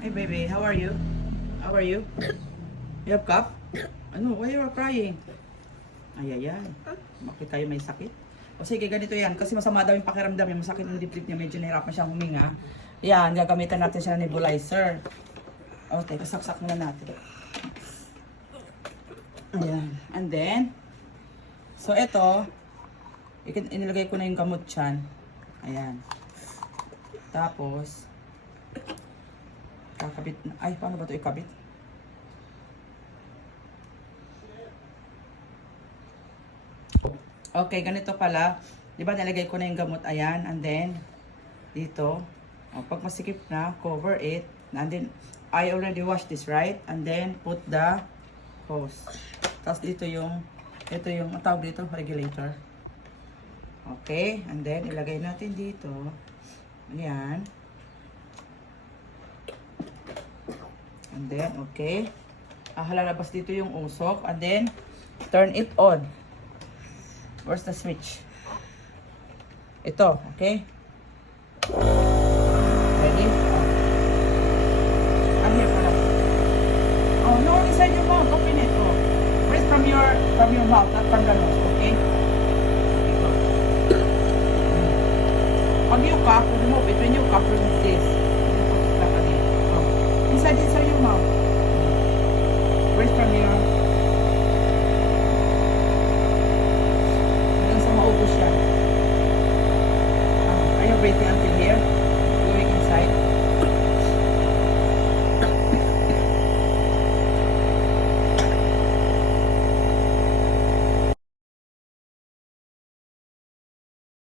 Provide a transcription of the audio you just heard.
Hey baby, how are you? How are you? You have cough? Ano? Why you are crying? Ay, bakit tayo may sakit? O sige, ganito yan. Kasi masama daw yung pakiramdam niya. Masakit yung dibdib niya. Medyo nahirapan siyang huminga. Yan, gagamitan natin siya ng nebulizer. O, teka, saksak muna natin. Ayan. And then, so ito, inilagay ko na yung gamot dyan. Ayan. Tapos, kakabit na. Ay, paano ba ito ikabit? Okay, ganito pala. Di ba nilagay ko na yung gamot, ayan. And then, dito. O, pag masikip na, cover it. And then, I already washed this, right? And then, put the hose. Tapos dito yung, ito yung, ang tawag dito, regulator. Okay, and then, ilagay natin dito. Ayan. And then, okay. Halalabas dito yung usok. And then, turn it on. Where's the switch? Ito, okay? Ready? I'm here for that. Oh, no, inside your mouth. Open it. Oh. Press from your mouth, not from the nose, okay? Ito. Pag you cough, remove it. When you cough, remove this. Put it back again. Oh. Inside your mouth. Press from your... Maubos siya. Are you breathing until here? Going inside?